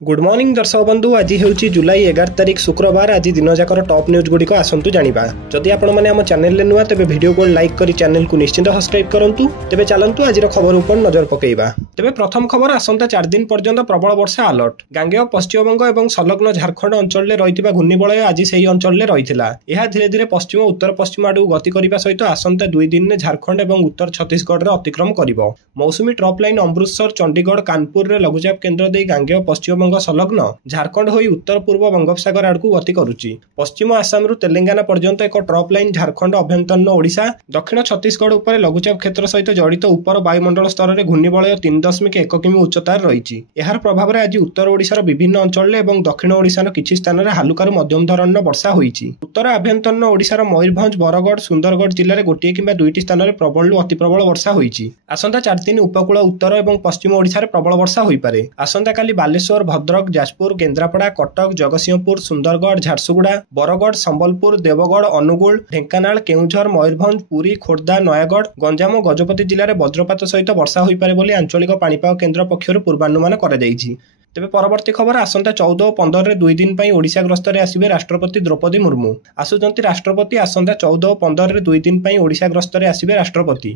Good morning दर्शक बंधु आज हूँ जुलाई 11 तारिख शुक्रवार। आज दिन जाकर टॉप न्यूज गुड़िक आसतु जानिबा। जदि आपण आम चैनल नुआ तेरे वीडियो को लाइक करी चैनल को निश्चित सब्सक्राइब करूँ। तेरे चलतु आज खबर उपर नजर पकेइबा। तेरे प्रथम खबर आसंता 4 दिन पर्यंत प्रबल वर्षा अलर्ट। गांगेय पश्चिमबंग और संलग्न झारखंड अंचल में रही घूर्णिबलय आज से अंचल में रही है। धीरे धीरे पश्चिम उत्तर पश्चिम आड़ गति करने सहित आसंता 2 दिन में झारखंड और उत्तर छत्तीसगढ़ में अतिक्रम कर मौसुमी ट्रप लाइन अमृतसर चंडीगढ़ कानपुर में लघुचाप केन्द्र दे गांगेय पश्चिमबंग संलग्न झारखंड होई उत्तर पूर्व बंगोपसागर आड़कू गति करुच्ची। पश्चिम आसाम रु तेलंगाना पर्यंत एक ट्रप लाइन झारखंड अभ्यंतरण ओडिशा दक्षिण छत्तीसगढ़ उपर लघुचाप क्षेत्र सहित जड़ित उपर वायुमंडल स्तर में घूर्णिबलय 3.1 किमी उच्चतार रही। यार प्रभाव में आज उत्तर ओडिशार विभिन्न अंचल और दक्षिण ओडिशार किछि स्थान में हालुकार मध्यम धरणर वर्षा होईछि। उत्तर आभ्यंतरण ओडिशार मयूरभंज बरगढ़ सुंदरगढ़ जिले में गोटे किंबा 2टी स्थान में प्रबल अति प्रबल वर्षा होईछि। आसंता 4 दिन उपकूल उत्तर और पश्चिम ओडिशार प्रबल वर्षा होई पारे। आसंता काली बालेश्वर भद्रक जाजपुर केन्द्रापड़ा कटक जगतसिंहपुर सुंदरगढ़ झारसुगुड़ा बरगढ़ संबलपुर देवगढ़ अनुगुल ढेंकानाल केउझर मयूरभंज पुरी खोर्धा नयागढ़ गंजाम और गजपति जिले में वज्रपात सहित वर्षा होई पारे बोली आंचलिक पाणीपाग केन्द्र पक्षर पूर्वानुमान करा जायछि। तेबे परवर्ती खबर आसंता 14 और 15 रे 2 दिन ओडिशा गस्तर में आसवे राष्ट्रपति द्रौपदी मुर्मू। आसुचंती राष्ट्रपति आसंता 14 और 15 रे 2 दिन ओडिशा गस्तर में आसवे राष्ट्रपति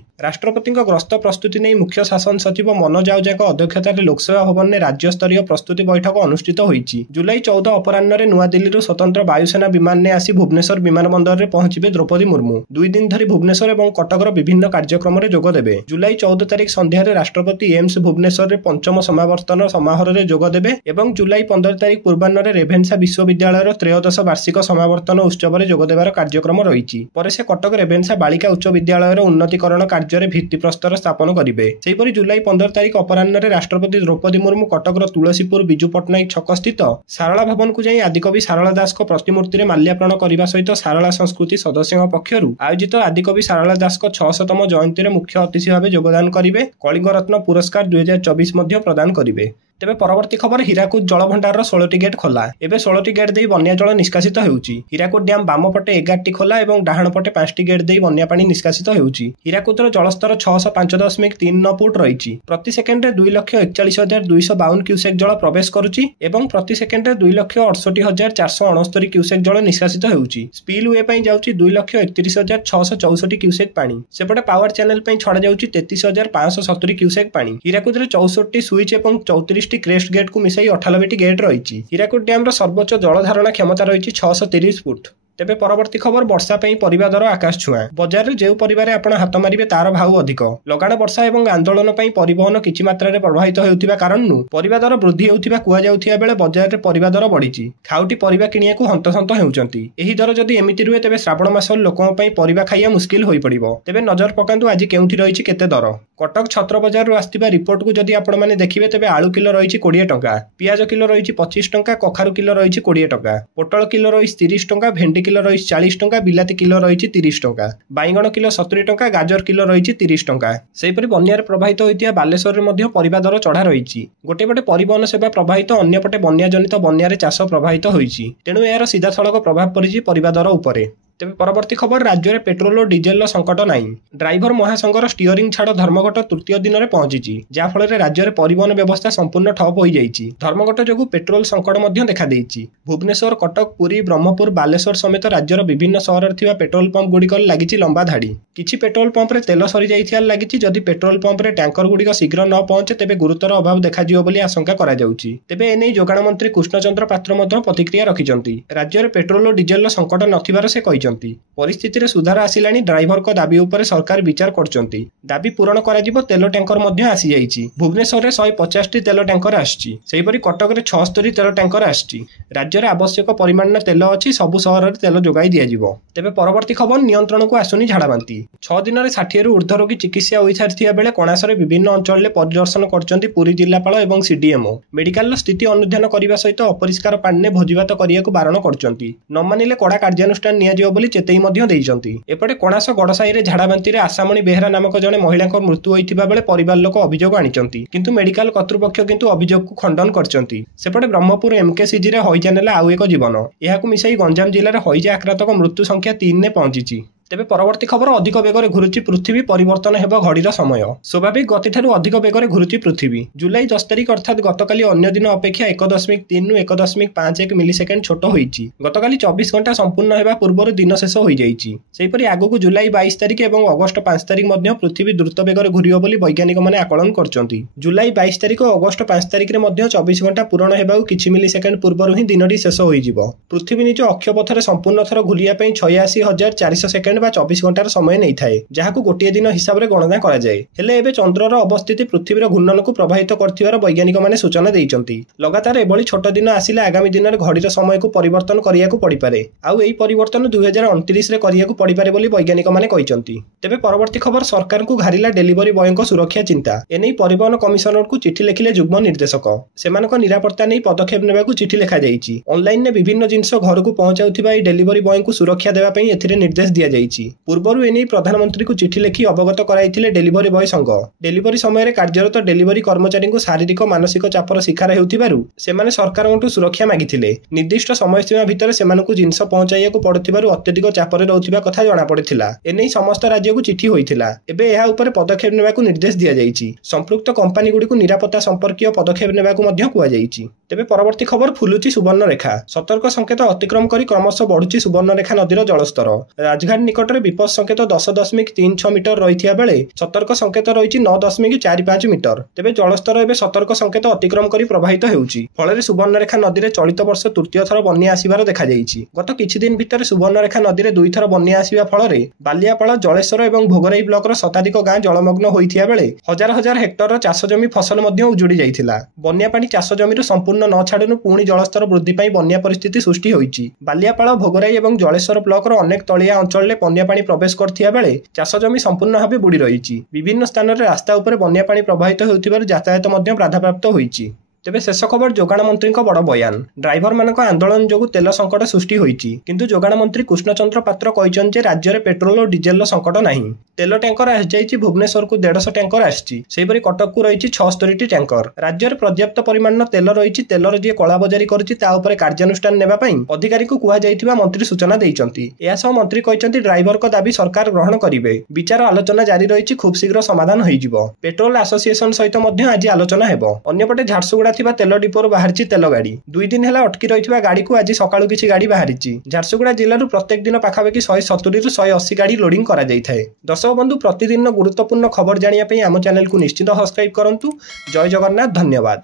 गस्त प्रस्तुति नहीं मुख्य शासन सचिव मनोज आहुजा अध्यक्षतार लोकसभा भवन में राज्य स्तरीय प्रस्तुति बैठक अनुष्ठित होईछि। जुलाई 14 अपराह्न नुआ दिल्ली स्वतंत्र वायुसेना विमान ने आसी भुवनेश्वर विमान बंदर में पहुंचे द्रौपदी मुर्मू। 2 दिन धरी भुवनेश्वर और कटकर विभिन्न कार्यक्रम में जोगदेवे। जुलाई 14 तारिख संध्यारे राष्ट्रपति एम्स भुवनेश्वर में 5म समावर्तन समारोह में जोग देबे एवं जुलाई 15 तारिख पूर्वाह्न रेभेन्सा विश्वविद्यालय 13th वार्षिक समावर्तन उत्सव में जोगदेवार कार्यक्रम रही। पर से कटक रेभेन्सा बालिका उच्च विद्यालय उन्नतीकरण कार्य भित्तिप्रस्तर स्थापन करेंगे। सेहीपरि जुलाई 15 तारिख अपराह्न राष्ट्रपति द्रौपदी मुर्मू कटकर तुलसीपुर विजु पट्टनायक छक स्थित सारला भवन को जाई आदिकवि सारला दास प्रतिमूर्ति में माल्यार्पण करने सहित सारला संस्कृति सदस्यों पक्षर आयोजित आदिकवि सारला दास 600तम जयंती में मुख्य अतिथि भाव योगदान करेंगे। कलिंग रत्न पुरस्कार 2024 प्रदान करेंगे। तेबे परवर्ती खबर हीराकुद जलभंडार 16टी गेट खोला। एबे 16टी गेट दे बन्या जल निष्कासित हेउची। हीराकुद डैम बाम पटे 11टी खोला एवं डाहाण पटे 5टी गेट दे बन्या पानी निष्कासित हेउची। हीराकुदर जलस्तर 605.39 फुट रहिची। प्रति सेकेंड रे 2,41,252 क्यूसेक जल प्रवेश करूची एवं प्रति सेकेंड रे 2,68,469 क्यूसेक जल निष्कासित हेउची। स्पिलवे पई जाउची 2,31,664 क्यूसेक पानी। सेपटे पावर चैनल पई छडा जाउची 33,570 क्यूसेक पानी। हीराकुदरे 64टी स्विच एवं 34 क्रेस्ट गेट को मिसाई 98टी गेट रही। हीराकुद डैम सर्वोच्च जल धारणा क्षमता रही 630 फुट। तेबे परवर्ती खबर वर्षा पे परिबा दर आकाश छुआ। बजार रे जेउ परिबारे आपण हाथ मारिबे तार भाव अधिक। लगाण वर्षा एवं आंदोलन पे परिवहन किछि मात्रा रे प्रभावित हेउथिबा कारण परिबा दर वृद्धि हेउथिबा कुआ जाउथिबा बेले बजार रे परिबा दर बढ़िछि। खाउटी परिबा किनिया को हंतसंत हेउचंती। एही दर जदि एमिति रुए तेबे श्रावण मास लोकन पे परिबा खाइया मुश्किल होई पड़िबो। तेबे नजर पकांतु आज केउठी रहिछि केते दर। कटक छत्र बजार रु आस्तिबा रिपोर्ट को जदि आपण माने देखिबे तेबे आलू किलो रहिछि 20 टंका, पियाज किलो रहिछि 25 टंका, कखारु किलो रहिछि 20 टंका, पोटल किलो रहिछि 30 टंका, भेंडी किलो रहिछि 40 टंका, बिलाती किलो रही 30 टंका, बैगण किलो 70 टंका, गाजर किलो रही 30 टंका। सेहीपरि बन्यार प्रभावित होइतिया बालेश्वर में परिबा दर चढ़ा रही। गोटे पटे परिवहन सेवा प्रभावित अन्य पटे बन्या जनित बन्यारे चाष प्रभावित होइछि। तेणु यार सीधासलख प्रभाव पड़िछि परिबा दर उपरे। तेबे परवर्ती खबर राज्य में पेट्रोल और डीजेल संकट नहीं। ड्राइवर महासंघर स्टीयरिंग छाड़ धर्मघट तृतीय दिन में पहुंची जहाँफल राज्य में परिवहन व्यवस्था संपूर्ण ठप हो जाइए। धर्मघट जो पेट्रोल संकट देखा देइछि। भुवनेश्वर कटक पुरी ब्रह्मपुर बालेश्वर समेत राज्यर विभिन्न सहर में पेट्रोल पंप गुड़िक लगी लंबा धाड़ी। किछि पेट्रोल पंप रे तेल सरी जाइथिया लगी। जदि पेट्रोल पंप रे टैंकर गुड़िक शीघ्र न पहुंचे तेबे गुरुतर अभाव देखा बोली आशंका करा जाउछि। तेबे एने जोगाण मंत्री कृष्णचंद्र पात्र प्रतिक्रिया रखिछंती। राज्य में पेट्रोल और डीजेल संकट नथिबार से कहिछंती। परिस्थिति रे सुधार आसिलानी। ड्राइवर को दाबी उपरे सरकार विचार करछंती। दाबी पूरण करा जिवो। तेल टैंकर मध्ये आसी जाइछि। भुवनेश्वर रे 150टी तेल टैंकर आछि। सेहीपरि कटक रे 76 तेल टैंकर आछि। राज्य रे आवश्यक परिमाण तेल अछि। सबु शहर रे तेल जोगाई दिया जिवो। तेबे परवर्ती खबर नियंत्रण को आसुनी झाड़ाबांती। 6 दिन रे 60 रु ऊर्ध्व रोगी चिकित्सा होई सारथिया बेले कणास रे विभिन्न अंचल रे परिदर्शन करछंती पुरी जिल्लापाल एवं सीडीएमओ। मेडिकल स्थिति अनुध्यान करबा सहित अपरिष्कार पानी ने भोजीभात करिया को बारण करछंती। न मानिले कड़ा कार्यानुष्ठान निया जिवो बोली चेतई एपटे कणास गड़साई रे झाड़ाबांती रे आशामणि बेहरा नामक जने महिला मृत्यु होइथिबा बेले परिवार लोक अभियोग आनिचंती। किंतु मेडिकल कर्तृपक्ष किंतु अभियोग को खंडन करचंती। सेपटे ब्रह्मपुर एमकेसीजी रे हईजा नेला आउ एक जीवन। एहाकु मिसाई गंजाम जिल्ला रे हईजा आक्रांतक मृत्यु संख्या 3 ने पहुंची। ତେବେ ପରବର୍ତ୍ତୀ ଖବର ଅଧିକ ବେଗରେ ଘୁରୁଛି ପୃଥିବୀ ପରିବର୍ତ୍ତନ ହେବ ଘଡ଼ିର ସମୟ ସ୍ୱାଭାବିକ ଗତିଠାରୁ ଅଧିକ ବେଗରେ ଘୁରୁଛି ପୃଥିବୀ ଜୁଲାଇ 10 ତାରିଖ ଅର୍ଥାତ୍ ଗତକାଲି ଅନ୍ୟ ଦିନ ଅପେକ୍ଷା 1.3 ରୁ 1.51 ମିଲିସେକେଣ୍ଡ ଛୋଟ ହୋଇଛି ଗତକାଲି 24 ଘଣ୍ଟା ସମ୍ପୂର୍ଣ୍ଣ ହେବା ପୂର୍ବରୁ ଦିନ ଶେଷ ହୋଇଯାଇଛି ସେହିପରି ଆଗକୁ ଜୁଲାଇ 22 ତାରିଖ ଏବଂ ଅଗଷ୍ଟ 5 ତାରିଖ ମଧ୍ୟ ପୃଥିବୀ ଦ୍ରୁତ ବେଗରେ ଘୁରିବ ବୋଲି ବୈଜ୍ଞାନିକମାନେ ଆକଳନ କରୁଛନ୍ତି ଜୁଲାଇ 22 ତାରିଖ ଓ ଅଗଷ୍ଟ 5 ତାରିଖରେ ମଧ୍ୟ 24 ଘଣ୍ଟା ପୂରଣ ହେବାକୁ କିଛି ମିଲିସେକେଣ୍ଡ ପୂର୍ବରୁ ହିଁ ଦିନଟି ଶେଷ ହୋଇଯିବ ପୃଥିବୀ ନିଜ ଅକ୍ଷପଥରେ ସମ୍ପୂର୍ଣ୍ଣ ଥର ଘୁରିବା ପାଇଁ 86,400 ସେକେଣ୍ଡ ବା 24 ଘଣ୍ଟାର ସମୟ ନେଇଥାଏ ଯାହାକୁ ଗୋଟିଏ ଦିନ ହିସାବରେ ଗଣନା କରାଯାଏ ହେଲେ ଏବେ ଚନ୍ଦ୍ରର ଅବସ୍ଥିତି ପୃଥିବୀର ଘୂର୍ଣ୍ଣନକୁ ପ୍ରଭାବିତ କରିଥିବାର ବୈଜ୍ଞାନିକମାନେ ସୂଚନା ଦେଇଛନ୍ତି ଲଗାତାର ଏଭଳି ଛୋଟ ଦିନ ଆସିଲେ ଆଗାମୀ ଦିନରେ ଘଡ଼ିର ସମୟକୁ ପରିବର୍ତ୍ତନ କରିବାକୁ ପଡ଼ିପାରେ ଆଉ ଏହି ପରିବର୍ତ୍ତନ 2029ରେ କରିବାକୁ ପଡ଼ିପାରେ ବୋଲି ବୈଜ୍ଞାନିକମାନେ କହିଛନ୍ତି ତେବେ ପରବର୍ତ୍ତୀ ଖବର ସରକାରଙ୍କୁ ଘାରିଲା ଡେଲିଭରି ବୟଙ୍କ ସୁରକ୍ଷା ଚିନ୍ତା ଏନେଇ ପରିବହନ କମିଶନରଙ୍କୁ ଚିଠି ଲେଖିଲେ ଯୁଗ୍ମ ନିର୍ଦ୍ଦେଶକ ସେମାନଙ୍କ ନିରାପତ୍ତା ନେଇ ପଦକ୍ଷେପ ନେବାକୁ ଚିଠି ଲେଖାଯାଇଛି ଅନଲାଇନରେ ବିଭିନ୍ନ ଜିନିଷ ଘରକୁ ପହଞ୍ଚାଉଥିବା ଏହି ଡେଲିଭରି ବୟଙ୍କୁ ସୁରକ୍ଷା ଦେବା ପାଇଁ ଏଥିରେ ନିର୍ଦ୍ଦେଶ ଦିଆଯାଇଛି ପୂର୍ବରୁ ଏନେଇ ପ୍ରଧାନମନ୍ତ୍ରୀଙ୍କୁ ଚିଠି ଲେଖି ଅବଗତ କରାଇଥିଲେ ଡେଲିଭରି ବୟ ସଂଘ ଡେଲିଭରି ସମୟରେ କାର୍ଯ୍ୟରତ ଡେଲିଭରି କର୍ମଚାରୀଙ୍କୁ ଶାରୀରିକ ମାନସିକ ଚାପର ଶିକାର ହେଉଥିବାରୁ ସେମାନେ ସରକାରଙ୍କଠୁ ସୁରକ୍ଷା ମାଗିଥିଲେ ନିର୍ଦ୍ଦିଷ୍ଟ ସମୟସୀମା ଭିତରେ ସେମାନଙ୍କୁ ଜିନିଷ ପହଞ୍ଚାଇବାକୁ ପଡୁଥିବାରୁ ଅତ୍ୟଧିକ ଚାପରେ ରହୁଥିବା କଥା ଜଣାପଡ଼ିଥିଲା ଏନେଇ ସମସ୍ତ ରାଜ୍ୟକୁ ଚିଠି ହୋଇଥିଲା ଏବେ ଏହା ଉପରେ ପଦକ୍ଷେପ ନେବାକୁ ନିର୍ଦ୍ଦେଶ ଦିଆଯାଇଛି ସମ୍ପୃକ୍ତ କମ୍ପାନୀଗୁଡ଼ିକୁ ନିରାପତ୍ତା ସମ୍ପର୍କୀୟ ପଦକ୍ଷେପ ନେବାକୁ ମଧ୍ୟ କୁହାଯାଇଛି ତେବେ ପରବର୍ତ୍ତୀ ଖବର ଫୁଲୁଛି ସୁବର୍ଣ୍ଣରେଖା ସତର୍କ ସଂକେତ ଅତିକ୍ରମ କରି କ୍ରମଶଃ ବଢୁଛି ସୁବର୍ଣ୍ଣରେଖା ନଦୀର ଜଳସ୍ତର ରାଜଘାଟ ନିକଟରେ ବିପଦ ସଂକେତ 10.36 ମିଟର ରହିଥିବା ବେଳେ ସତର୍କ ସଂକେତ ରହିଛି 9.45 ମିଟର ତେବେ ଜଳସ୍ତର ଏବେ ସତର୍କ ସଂକେତ ଅତିକ୍ରମ କରି ପ୍ରବାହିତ ହେଉଛି ଫଳରେ ସୁବର୍ଣ୍ଣରେଖା ନଦୀରେ ଚଳିତ ବର୍ଷ ତୃତୀୟ ଥର ବନ୍ୟା ଆସିବାର ଦେଖାଯାଇଛି ଗତ କିଛି ଦିନ ଭିତରେ ସୁବର୍ଣ୍ଣରେଖା ନଦୀରେ ଦୁଇଥର ବନ୍ୟା ଆସିବା ଫଳରେ ବାଲିଆପାଳ ଜଳେଶ୍ୱର ଏବଂ ଭୋଗରାଇ ବ୍ଲକର ଶତାଧିକ ଗାଁ ଜଳମଗ୍ନ ହୋଇଥିବା ବେଳେ ହଜାର ହଜାର ହେକ୍ଟରର ଚାଷ ଜମି ଫସଲ ମଧ୍ୟ ଉଜୁଡ଼ି ଯାଇଥିଲା ବନ୍ୟା ପାଣି ଚାଷ ଜମିରୁ ସମ୍ପୂର୍ଣ୍ଣ ନ ଛାଡୁନୁ ପୁଣି ଜଳସ୍ତର ବୃଦ୍ଧି ପାଇଁ ବନ୍ୟା ପରିସ୍ଥିତି ସୃଷ୍ଟି ହୋଇଛି ବାଲିଆପାଳ ଭୋଗରାଇ ଏବଂ ଜଳେଶ୍ୱର ବ୍ଲକର ଅନେକ ତଳିଆ ଅଞ୍ଚଳରେ ବନ୍ୟା ପାଣି ପ୍ରବେଶ କରିଥିବା ବେଳେ ଚାଷ ଜମି ସମ୍ପୂର୍ଣ୍ଣ ଭାବେ ବୁଡ଼ି ରହିଛି ବିଭିନ୍ନ ସ୍ଥାନରେ ରାସ୍ତା ଉପରେ ବନ୍ୟା ପାଣି ପ୍ରବାହିତ ହେଉଥିବାରୁ ଯାତାୟାତ ମଧ୍ୟ ବାଧାପ୍ରାପ୍ତ ହୋଇଛି ତେବେ ଶେଷ ଖବର ଯୋଗାଣ ମନ୍ତ୍ରୀଙ୍କ ବଡ଼ ବୟାନ ଡ୍ରାଇଭରମାନଙ୍କ ଆନ୍ଦୋଳନ ଯୋଗୁଁ ତେଲ ସଙ୍କଟ ସୃଷ୍ଟି ହୋଇଛି କିନ୍ତୁ ଯୋଗାଣ ମନ୍ତ୍ରୀ କୃଷ୍ଣଚନ୍ଦ୍ର ପାତ୍ର କହିଛନ୍ତି ଯେ ରାଜ୍ୟରେ ପେଟ୍ରୋଲ ଓ ଡିଜେଲର ସଙ୍କଟ ନାହିଁ ତେଲ ଟ୍ୟାଙ୍କର ଆସିଯାଇଛି ଭୁବନେଶ୍ୱରକୁ 150 ଟ୍ୟାଙ୍କର ଆସିଛି ସେହିପରି କଟକକୁ ରହିଛି 76ଟି ଟ୍ୟାଙ୍କର ରାଜ୍ୟରେ ପର୍ଯ୍ୟାପ୍ତ ପରିମାଣର ତେଲ ରହିଛି ତେଲର ଯିଏ କଳାବଜାରୀ କରୁଛି ତା ଉପରେ କାର୍ଯ୍ୟାନୁଷ୍ଠାନ ନେବା ପାଇଁ ଅଧିକାରୀଙ୍କୁ କୁହାଯାଇଥିବା ମନ୍ତ୍ରୀ ସୂଚନା ଦେଇଛନ୍ତି ଏହା ସହ ମନ୍ତ୍ରୀ କହିଛନ୍ତି ଡ୍ରାଇଭରଙ୍କ ଦାବି ସରକାର ଗ୍ରହଣ କରିବେ ବିଚାର ଆଲୋଚନା ଜାରି ରହିଛି ଖୁବ୍ ଶୀଘ୍ର ସମାଧାନ ହୋଇଯିବ ପେଟ୍ରୋଲ ଆସୋସିଏସନ ସହିତ ମଧ୍ୟ ଆଜି ଆଲୋଚନା ହେବ ଅନ୍ୟପଟେ ଝାରସୁଗୁଡ଼ା ଥିବା ତେଲ ଡିପୋରୁ ବାହାରିଛି ତେଲ ଗାଡ଼ି 2 ଦିନ ହେଲା ଅଟକି ରହିଥିବା ଗାଡ଼ିକୁ ଆଜି ସକାଳୁ କିଛି ଗାଡ଼ି ବାହାରିଛି ଝାରସୁଗୁଡ଼ା ଜିଲ୍ଲାରୁ ପ୍ରତ୍ୟେକ ଦିନ ପାଖାପାଖି 170ରୁ 180 ଗାଡ଼ି ଲୋଡିଂ କରାଯାଇଥାଏ ଦର୍ଶକ ବନ୍ଧୁ ପ୍ରତିଦିନ ଗୁରୁତ୍ୱପୂର୍ଣ୍ଣ ଖବର ଜାଣିବା ପାଇଁ ଆମ ଚ୍ୟାନେଲକୁ ନିଶ୍ଚିତ ସବସ୍କ୍ରାଇବ କରନ୍ତୁ ଜୟ ଜଗନ୍ନାଥ ଧନ୍ୟବାଦ।